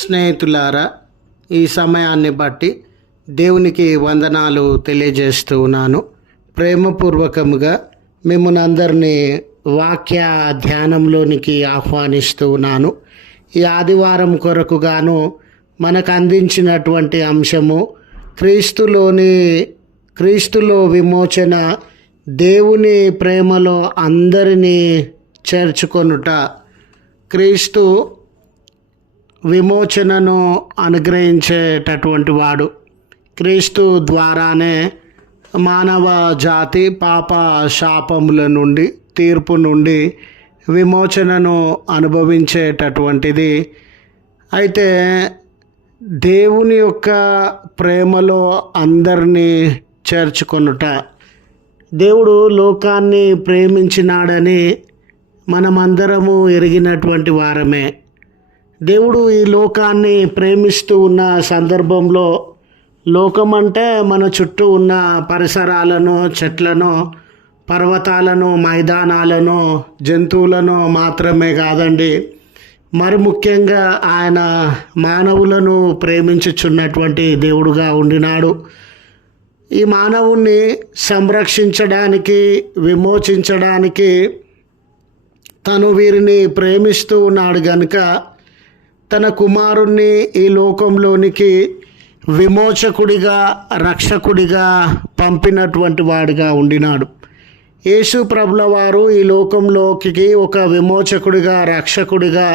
స్నేహితులారా, ఈ సమయాన్ని బట్టి దేవునికి వందనాలు తెలియజేస్తూ ఉన్నాను. ప్రేమపూర్వకముగా మిమ్మల్ని అందరినీ వాక్య ధ్యానంలోనికి ఆహ్వానిస్తూ ఉన్నాను. ఈ ఆదివారం కొరకు గాను మనకు అందించినటువంటి అంశము క్రీస్తులో విమోచన, దేవుని ప్రేమలో అందరినీ చేర్చుకొనుట. క్రీస్తు విమోచనను అనుగ్రహించేటటువంటి వాడు. క్రీస్తు ద్వారానే మానవ జాతి పాప శాపముల నుండి, తీర్పు నుండి విమోచనను అనుభవించేటటువంటిది. అయితే దేవుని యొక్క ప్రేమలో అందరినీ చేర్చుకొనుట. దేవుడు లోకాన్ని ప్రేమించినాడని మనమందరము ఎరిగినటువంటి వారమే. దేవుడు ఈ లోకాన్ని ప్రేమిస్తూ ఉన్న సందర్భంలో, లోకం అంటే మన చుట్టూ ఉన్న పరిసరాలను, చెట్లను, పర్వతాలను, మైదానాలను, జంతువులను మాత్రమే కాదండి, మరి ముఖ్యంగా ఆయన మానవులను ప్రేమించుచున్నటువంటి దేవుడుగా ఉండినాడు. ఈ మానవుణ్ణి సంరక్షించడానికి, విమోచించడానికి తను వీరిని ప్రేమిస్తూ ఉన్నాడు గనుక తన కుమారుణ్ణి ఈ లోకంలోనికి విమోచకుడిగా, రక్షకుడిగా పంపినటువంటి వాడిగా ఉండినాడు. యేసు ప్రభుల వారు ఈ లోకంలోకి ఒక విమోచకుడిగా, రక్షకుడిగా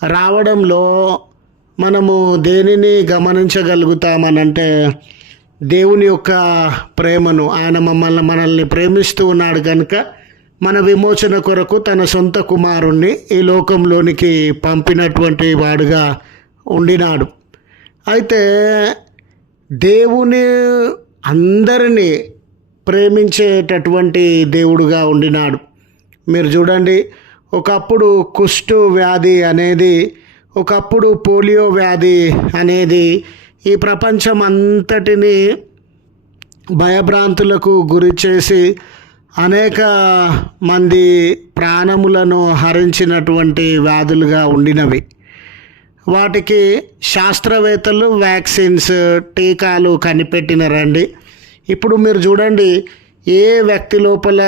రావడంలో మనము దేనిని గమనించగలుగుతామనంటే, దేవుని యొక్క ప్రేమను. ఆయన మనల్ని ప్రేమిస్తూ ఉన్నాడు కనుక మన విమోచన కొరకు తన సొంత కుమారుణ్ణి ఈ లోకంలోనికి పంపినటువంటి వాడుగా ఉండినాడు. అయితే దేవుని అందరినీ ప్రేమించేటటువంటి దేవుడుగా ఉండినాడు. మీరు చూడండి, ఒకప్పుడు కుష్టు వ్యాధి అనేది, ఒకప్పుడు పోలియో వ్యాధి అనేది ఈ ప్రపంచం అంతటిని భయభ్రాంతులకు గురి చేసి అనేక మంది ప్రాణములను హరించినటువంటి వ్యాధులుగా ఉండినవి. వాటికి శాస్త్రవేత్తలు వ్యాక్సిన్స్, టీకాలు కనిపెట్టినారండి. ఇప్పుడు మీరు చూడండి, ఏ వ్యక్తి లోపల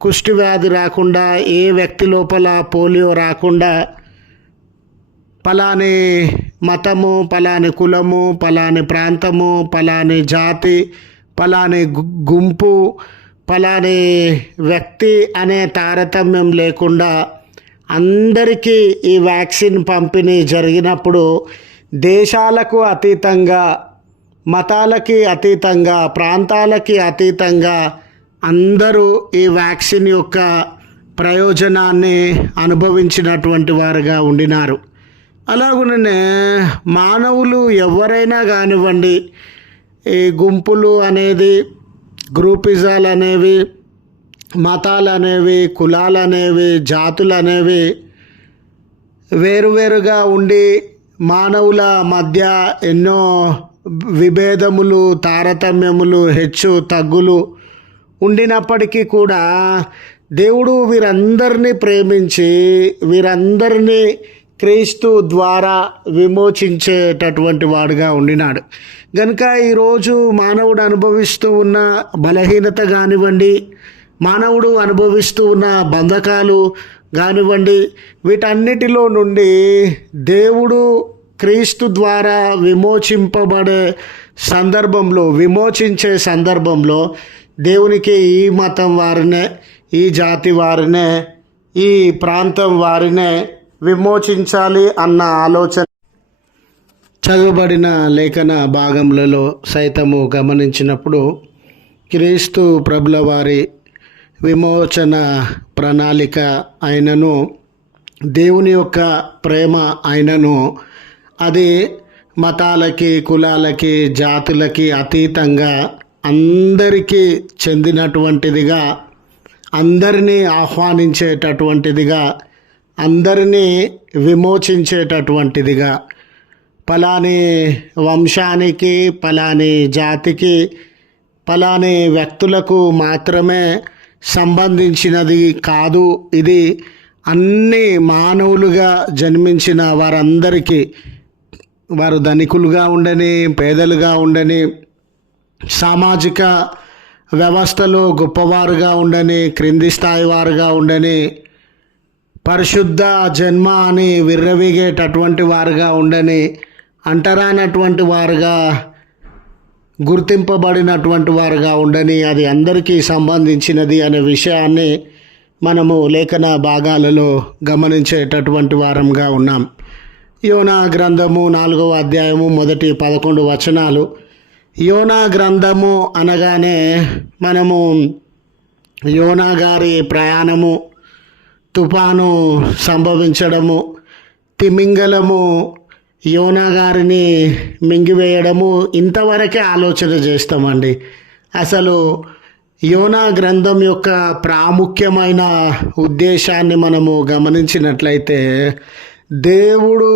కుష్టి వ్యాధి రాకుండా, ఏ వ్యక్తి లోపల పోలియో రాకుండా, పలాని మతము, పలాని కులము, పలాని ప్రాంతము, పలాని జాతి, పలాని గుంపు, పలాని వ్యక్తి అనే తారతమ్యం లేకుండా అందరికీ ఈ వ్యాక్సిన్ పంపిణీ జరిగినప్పుడు దేశాలకు అతీతంగా, మతాలకి అతీతంగా, ప్రాంతాలకి అతీతంగా అందరూ ఈ వ్యాక్సిన్ యొక్క ప్రయోజనాన్ని అనుభవించినటువంటి వారుగా ఉండినారు. అలాగునే మానవులు ఎవరైనా కానివ్వండి, ఈ గుంపులు అనేది, గ్రూపిజాలు అనేవి, మతాలు అనేవి, కులాలు అనేవి, జాతులు అనేవి వేరువేరుగా ఉండి మానవుల మధ్య ఎన్నో విభేదములు, తారతమ్యములు, హెచ్చు తగ్గులు ఉండినప్పటికీ కూడా దేవుడు వీరందరినీ ప్రేమించి వీరందరినీ క్రీస్తు ద్వారా విమోచించేటటువంటి వాడుగా ఉండినాడు. కనుక ఈరోజు మానవుడు అనుభవిస్తూ ఉన్న బలహీనత కానివ్వండి, మానవుడు అనుభవిస్తూ ఉన్న బంధకాలు కానివ్వండి, వీటన్నిటిలో నుండి దేవుడు క్రీస్తు ద్వారా విమోచించే సందర్భంలో దేవునికి ఈ మతం వారినే, ఈ జాతి వారినే, ఈ ప్రాంతం వారినే విమోచించాలి అన్న ఆలోచన చదవబడిన లేఖన భాగములలో సైతము గమనించినప్పుడు, క్రీస్తు ప్రభుల వారి విమోచన ప్రణాళిక అయినను, దేవుని యొక్క ప్రేమ అయినను, అది మతాలకి, కులాలకి, జాతులకి అతీతంగా అందరికీ చెందినటువంటిదిగా, అందరినీ ఆహ్వానించేటటువంటిదిగా, అందరినీ విమోచించేటటువంటిదిగా, పలాని వంశానికి, పలాని జాతికి, పలాని వ్యక్తులకు మాత్రమే సంబంధించినది కాదు ఇది అన్ని మానవులుగా జన్మించిన వారందరికీ, వారు ధనికులుగా ఉండని, పేదలుగా ఉండని, సామాజిక వ్యవస్థలో గొప్పవారుగా ఉండని, క్రింది స్థాయి వారుగా ఉండని, పరిశుద్ధ జన్మ అని విర్రవీగేటటువంటి వారుగా ఉండని, అంటరానటువంటి వారుగా గుర్తింపబడినటువంటి వారుగా ఉండని, అది అందరికీ సంబంధించినది అనే విషయాన్ని మనము లేఖన భాగాలలో గమనించేటటువంటి వారంగా ఉన్నాం. యోనా గ్రంథము 4వ అధ్యాయము మొదటి 11 వచనాలు. యోనా గ్రంథము అనగానే మనము యోనా గారి ప్రయాణము, తుఫాను సంభవించడము, తిమింగలము యోనా గారిని మింగివేయడము, ఇంతవరకే ఆలోచన చేస్తామండి. అసలు యోనా గ్రంథం యొక్క ప్రాముఖ్యమైన ఉద్దేశాన్ని మనము గమనించినట్లయితే, దేవుడు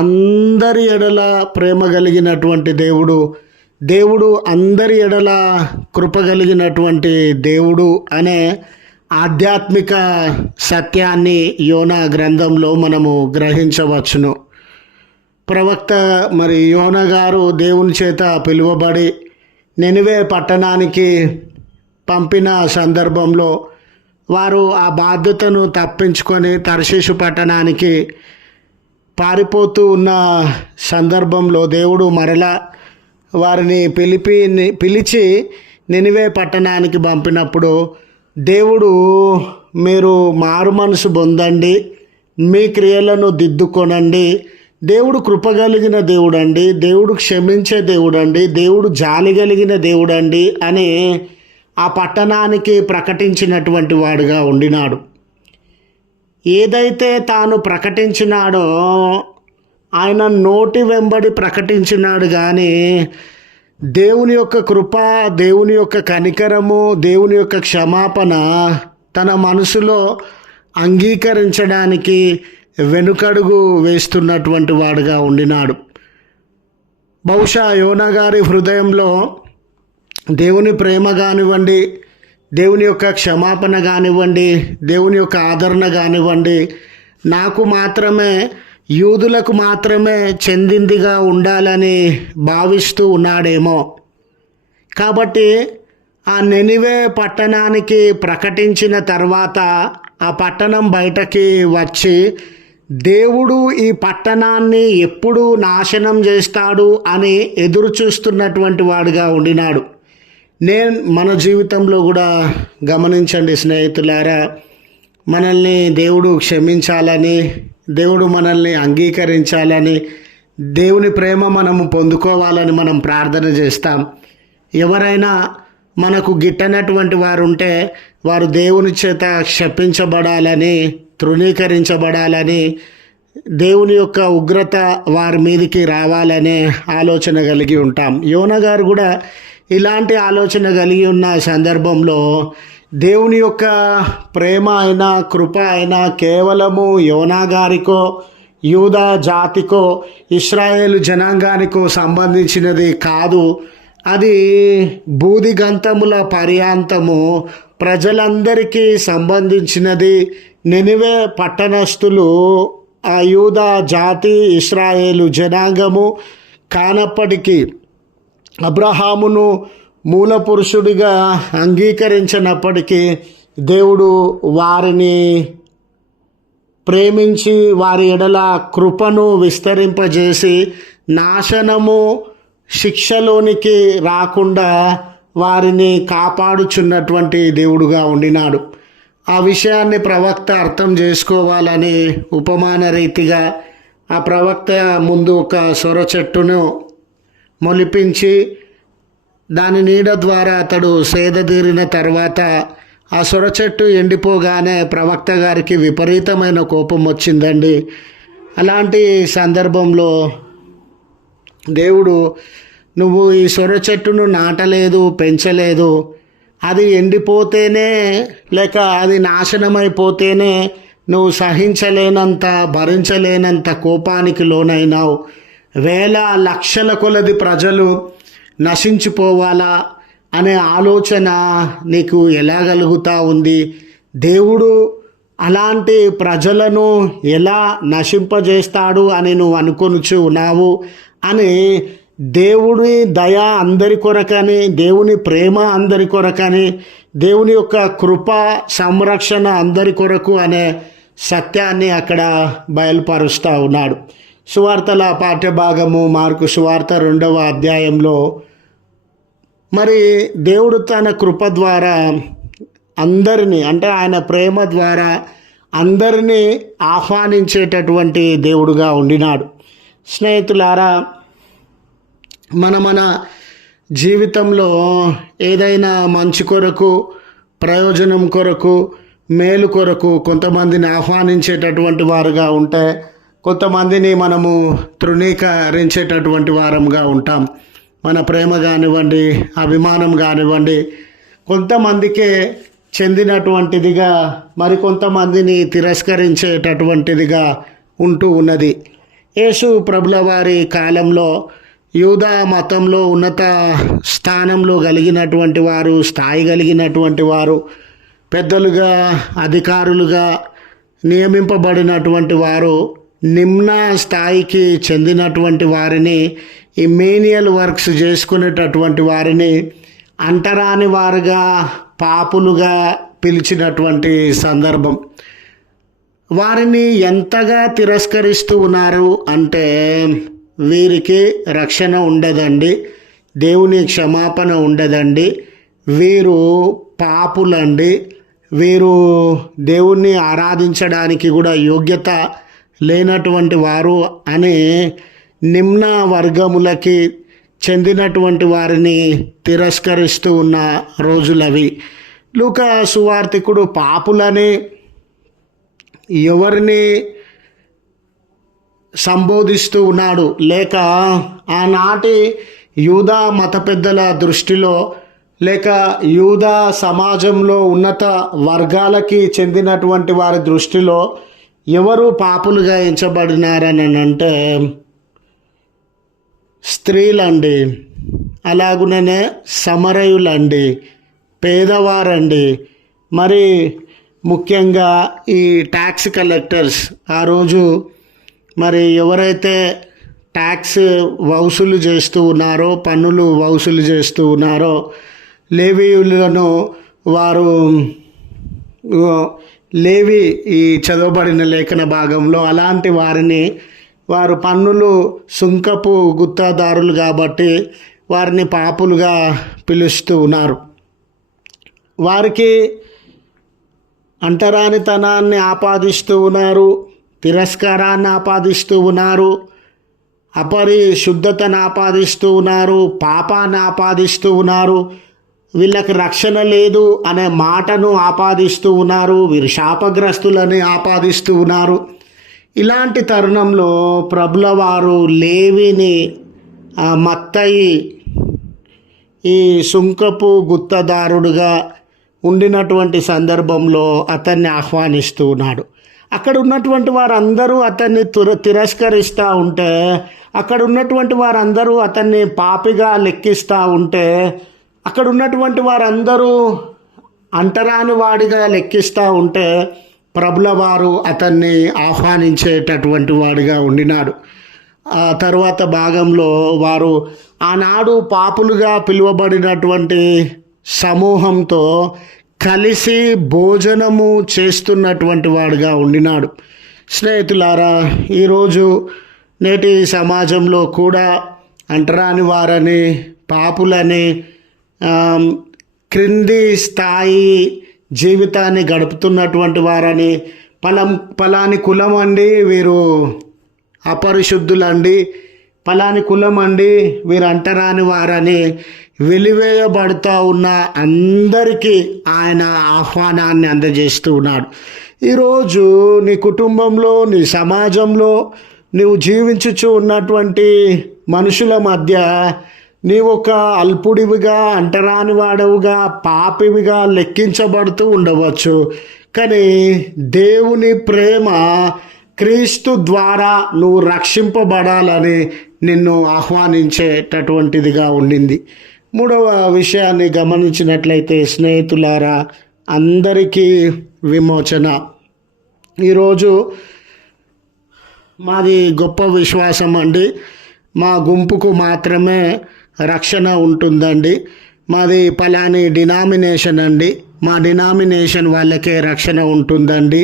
అందరి ఎడల ప్రేమ కలిగినటువంటి దేవుడు, దేవుడు అందరి ఎడల కృప కలిగినటువంటి దేవుడు అనే ఆధ్యాత్మిక సత్యాన్ని యోనా గ్రంథంలో మనము గ్రహించవచ్చును. ప్రవక్త యోనా గారు దేవుని చేత పిలువబడి నినివే పట్టణానికి పంపిన సందర్భంలో వారు ఆ బాధ్యతను తప్పించుకొని తర్షీషు పట్టణానికి పారిపోతూ ఉన్న సందర్భంలో దేవుడు మరలా వారిని పిలిచి నినివే పట్టణానికి పంపినప్పుడు, దేవుడు మీరు మారు మనసు పొందండి, మీ క్రియలను దిద్దుకొనండి, దేవుడు కృప కలిగిన దేవుడండి, దేవుడు క్షమించే దేవుడండి, దేవుడు జాలి కలిగిన దేవుడండి అని ఆ పట్టణానికి ప్రకటించినటువంటి వాడుగా ఉండినాడు. ఏదైతే తాను ప్రకటించినాడో ఆయన నోటి వెంబడి ప్రకటించినాడు, కానీ దేవుని యొక్క కృప, దేవుని యొక్క కనికరము, దేవుని యొక్క క్షమాపణ తన మనసులో అంగీకరించడానికి వెనుకడుగు వేస్తున్నటువంటి వాడుగా ఉండినాడు. బహుశా యోనా గారి హృదయంలో దేవుని ప్రేమ కానివ్వండి, దేవుని యొక్క క్షమాపణ కానివ్వండి, దేవుని యొక్క ఆదరణ కానివ్వండి, నాకు మాత్రమే, యూదులకు మాత్రమే చెందిందిగా ఉండాలని భావిస్తూ ఉన్నాడేమో. కాబట్టి ఆ నినివే పట్టణానికి ప్రకటించిన తర్వాత ఆ పట్టణం బయటకి వచ్చి దేవుడు ఈ పట్టణాన్ని ఎప్పుడు నాశనం చేస్తాడు అని ఎదురు చూస్తున్నటువంటి వాడుగా ఉండినాడు. మన జీవితంలో కూడా గమనించండి స్నేహితులారా, మనల్ని దేవుడు క్షమించాలని, దేవుడు మనల్ని అంగీకరించాలని, దేవుని ప్రేమ మనము పొందుకోవాలని మనం ప్రార్థన చేస్తాం. ఎవరైనా మనకు గిట్టనటువంటి వారు ఉంటే వారు దేవుని చేత క్షపించబడాలని, తృణీకరించబడాలని, దేవుని యొక్క ఉగ్రత వారి మీదకి రావాలనే ఆలోచన కలిగి ఉంటాం. యోనా గారు కూడా ఇలాంటి ఆలోచన కలిగి ఉన్న సందర్భంలో దేవుని యొక్క ప్రేమ అయినా, కృప అయినా కేవలము యోనా గారికో, యూదా జాతికో, ఇశ్రాయేలు జనాంగానికో సంబంధించినది కాదు. అది బూదిగంతముల పర్యాంతము ప్రజలందరికీ సంబంధించినది. నినివే పట్టణస్థులు ఆ యూదా జాతి, ఇశ్రాయేలు జనాంగము కానప్పటికీ అబ్రహామును మూల పురుషుడిగా అంగీకరించినప్పటికీ దేవుడు వారిని ప్రేమించి వారి ఎడల కృపను విస్తరింపజేసి నాశనము, శిక్షలోనికి రాకుండా వారిని కాపాడుచున్నటువంటి దేవుడుగా ఉండినాడు. ఆ విషయాన్ని ప్రవక్త అర్థం చేసుకోవాలని ఉపమాన రీతిగా ఆ ప్రవక్త ముందు ఒక సొర చెట్టును మొలిపించి దాని నీడ ద్వారా అతడు సేదతీరిన తర్వాత ఆ సొర చెట్టు ఎండిపోగానే ప్రవక్త గారికి విపరీతమైన కోపం వచ్చిందండి. అలాంటి సందర్భంలో దేవుడు, నువ్వు ఈ సొర చెట్టును నాటలేదు, పెంచలేదు, అది ఎండిపోతేనే లేక అది నాశనమైపోతేనే నువ్వు సహించలేనంత, భరించలేనంత కోపానికి లోనైనావు. వేల లక్షల కొలది ప్రజలు నశించిపోవాలా అనే ఆలోచన నీకు ఎలా కలుగుతూ ఉంది? దేవుడు అలాంటి ప్రజలను ఎలా నశింపజేస్తాడు అని నువ్వు అనుకొనుచు ఉన్నావు అని దేవుని దయ అందరి కొరకని, దేవుని ప్రేమ అందరి కొరకని, దేవుని యొక్క కృప సంరక్షణ అందరి కొరకు అనే సత్యాన్ని అక్కడ బయలుపరుస్తూ ఉన్నాడు. సువార్తల పాఠ్యభాగము మార్కు సువార్త 2వ అధ్యాయంలో మరి దేవుడు తన కృప ద్వారా అందరినీ, అంటే ఆయన ప్రేమ ద్వారా అందరినీ ఆహ్వానించేటటువంటి దేవుడుగా ఉండినాడు. స్నేహితులారా, మన జీవితంలో ఏదైనా మంచి కొరకు, ప్రయోజనం కొరకు, మేలు కొరకు కొంతమందిని ఆహ్వానించేటటువంటి వారుగా ఉంటే, కొంతమందిని మనము తృణీకరించేటటువంటి వారంగా ఉంటాం. మన ప్రేమ కానివ్వండి, అభిమానం కానివ్వండి, కొంతమందికే చెందినటువంటిదిగా మరికొంతమందిని తిరస్కరించేటటువంటిదిగా ఉంటూ ఉన్నది. యేసు ప్రభుల వారి కాలంలో యూదా మతంలో ఉన్నత స్థానంలో కలిగినటువంటి వారు, స్థాయి కలిగినటువంటి వారు, పెద్దలుగా అధికారులుగా నియమింపబడినటువంటి వారు నిమ్న స్థాయికి చెందినటువంటి వారిని, ఈ మేనియల్ వర్క్స్ చేసుకునేటటువంటి వారిని అంటరాని వారుగా, పాపులుగా పిలిచినటువంటి సందర్భం. వారిని ఎంతగా తిరస్కరిస్తూ ఉన్నారు అంటే, వీరికి రక్షణ ఉండదండి, దేవుని క్షమాపణ ఉండదండి, వీరు పాపులండి, వీరు దేవుణ్ణి ఆరాధించడానికి కూడా యోగ్యత లేనటువంటి వారు అని నిమ్న వర్గములకి చెందినటువంటి వారిని తిరస్కరిస్తూ ఉన్న రోజులవి. లూకా సువార్తికుడు పాపులని ఎవరిని సంబోధిస్తూ ఉన్నాడు, లేక ఆనాటి యూదా మత పెద్దల దృష్టిలో, లేక యూదా సమాజంలో ఉన్నత వర్గాలకి చెందినటువంటి వారి దృష్టిలో ఎవరు పాపులుగా ఎంచబడినారని అంటే స్త్రీలండి, అలాగుననే సమరయులండి, పేదవారండి, మరి ముఖ్యంగా ఈ ట్యాక్స్ కలెక్టర్స్. ఆ రోజు మరి ఎవరైతే ట్యాక్స్ వసూలు చేస్తూ ఉన్నారో, పన్నులు వసూలు చేస్తూ ఉన్నారో, లేవీయులను వారు, లేవి ఈ చదవబడిన లేఖన భాగంలో అలాంటి వారిని, వారు పన్నులు సుంకపు గుత్తదారులు కాబట్టి వారిని పాపులుగా పిలుస్తూ ఉన్నారు. వారికి అంటరానితనాన్ని ఆపాదిస్తూ ఉన్నారు, తిరస్కారాన్ని ఆపాదిస్తూ ఉన్నారు, అపరిశుద్ధతను ఆపాదిస్తూ ఉన్నారు, పాపాన్ని ఆపాదిస్తూ ఉన్నారు, వీళ్ళకి రక్షణ లేదు అనే మాటను ఆపాదిస్తూ ఉన్నారు, వీరు శాపగ్రస్తులని ఆపాదిస్తూ ఉన్నారు. ఇలాంటి తరుణంలో ప్రభుల వారు లేవిని, మత్తయి ఈ సుంకపు గుత్తదారుడుగా ఉండినటువంటి సందర్భంలో అతన్ని ఆహ్వానిస్తూ ఉన్నాడు. అక్కడ ఉన్నటువంటి వారందరూ అతన్ని తిరస్కరిస్తూ ఉంటే, అక్కడ ఉన్నటువంటి వారందరూ అతన్ని పాపిగా లెక్కిస్తూ ఉంటే, అక్కడ ఉన్నటువంటి వారందరూ అంటరాని వాడిగా లెక్కిస్తూ ఉంటే, ప్రభుల వారు అతన్ని ఆహ్వానించేటటువంటి వాడిగా ఉండినాడు. ఆ తర్వాత భాగంలో వారు ఆనాడు పాపులుగా పిలువబడినటువంటి సమూహంతో కలిసి భోజనము చేస్తున్నటువంటి వాడుగా ఉండినాడు. స్నేహితులారా, ఈరోజు నేటి సమాజంలో కూడా అంటరాని వారని, పాపులని, క్రింది స్థాయి జీవితాన్ని గడుపుతున్నటువంటి వారని, పలాని కులం అండి వీరు అపరిశుద్ధులండి, పలాని కులం అండి వీరు అంటరాని వారని వెలివేయబడుతూ ఉన్న అందరికీ ఆయన ఆహ్వానాన్ని అందజేస్తూ ఉన్నాడు. ఈరోజు నీ కుటుంబంలో, నీ సమాజంలో నీవు జీవించుచు ఉన్నటువంటి మనుషుల మధ్య నీవు ఒక అల్పుడివిగా, అంటరాని వాడవుగా, పాపివిగా లెక్కించబడుతూ ఉండవచ్చు. కానీ దేవుని ప్రేమ క్రీస్తు ద్వారా నువ్వు రక్షింపబడాలని నిన్ను ఆహ్వానించేటటువంటిదిగా ఉండింది. మూడవ విషయాన్ని గమనించినట్లయితే స్నేహితులారా, అందరికీ విమోచన. ఈరోజు మాది గొప్ప విశ్వాసం అండి. మా గుంపుకు మాత్రమే రక్షణ ఉంటుందండి. మాది పలాని డినామినేషన్ అండి, మా డినామినేషన్ వాళ్ళకే రక్షణ ఉంటుందండి.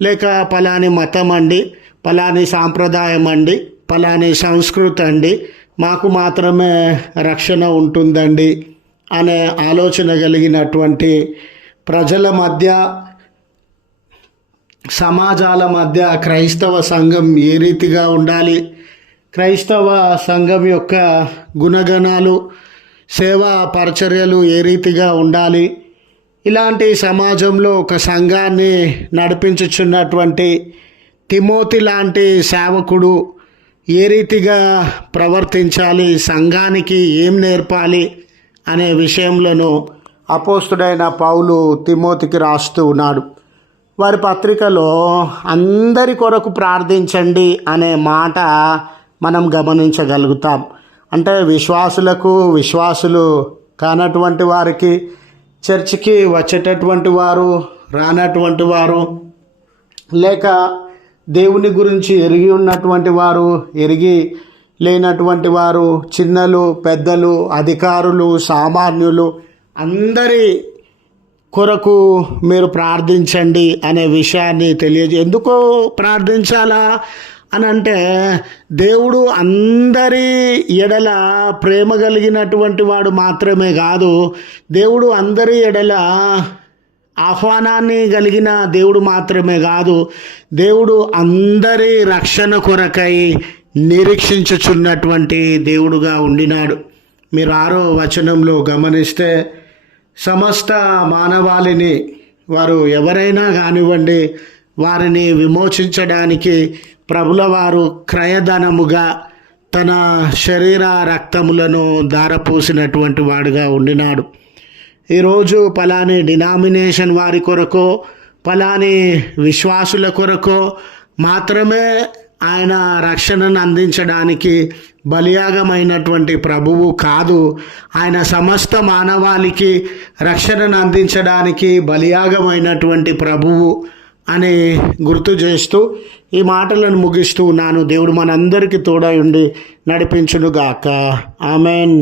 లేక పలాని మతం అండి, పలాని సాంప్రదాయం అండి, పలాని సంస్కృతి అండి, మాకు మాత్రమే రక్షణ ఉంటుందండి అనే ఆలోచన కలిగినటువంటి ప్రజల మధ్య, సమాజాల మధ్య క్రైస్తవ సంఘం ఏ రీతిగా ఉండాలి, క్రైస్తవ సంఘం యొక్క గుణగణాలు, సేవా పరిచర్యలు ఏ రీతిగా ఉండాలి, ఇలాంటి సమాజంలో ఒక సంఘాన్ని నడిపించుచున్నటువంటి తిమోతి లాంటి సేవకుడు ఏ రీతిగా ప్రవర్తించాలి, సంఘానికి ఏం నేర్పాలి అనే విషయంలో అపోస్తుడైన పౌలు తిమోతికి రాస్తూ ఉన్నాడు. వారి పత్రికలో అందరి కొరకు ప్రార్థించండి అనే మాట మనం గమనించగలుగుతాం. అంటే విశ్వాసులు కానటువంటి వారికి, చర్చికి వచ్చేటటువంటి వారు, రానటువంటి వారు, లేక దేవుని గురించి ఎరిగి ఉన్నటువంటి వారు, ఎరిగి లేనటువంటి వారు, చిన్నలు, పెద్దలు, అధికారులు, సామాన్యులు, అందరి కొరకు మీరు ప్రార్థించండి అనే విషయాన్ని ఎందుకు ప్రార్థించాలా అని అంటే, దేవుడు అందరి ఎడల ప్రేమ కలిగినటువంటి వాడు మాత్రమే కాదు, దేవుడు అందరి ఎడల ఆహ్వానాన్ని కలిగిన దేవుడు మాత్రమే కాదు, దేవుడు అందరి రక్షణ కొరకై నిరీక్షించుచున్నటువంటి దేవుడుగా ఉండినాడు. మీరు 6వ వచనంలో గమనిస్తే, సమస్త మానవాళిని, వారు ఎవరైనా కానివ్వండి, వారిని విమోచించడానికి ప్రభుల వారు క్రయధనముగా తన శరీర రక్తములను ధారపోసినటువంటి వాడుగా ఉండినాడు. ఈరోజు పలాని డినామినేషన్ వారి కొరకో, పలాని విశ్వాసుల కొరకో మాత్రమే ఆయన రక్షణను అందించడానికి బలియాగమైనటువంటి ప్రభువు కాదు, ఆయన సమస్త మానవాళికి రక్షణను అందించడానికి బలియాగమైనటువంటి ప్రభువు అని గుర్తు చేస్తూ ఈ మాటలను ముగిస్తూ ఉన్నాను. దేవుడు మనందరికీ తోడై ఉండి నడిపించునుగాక. ఆమెన్.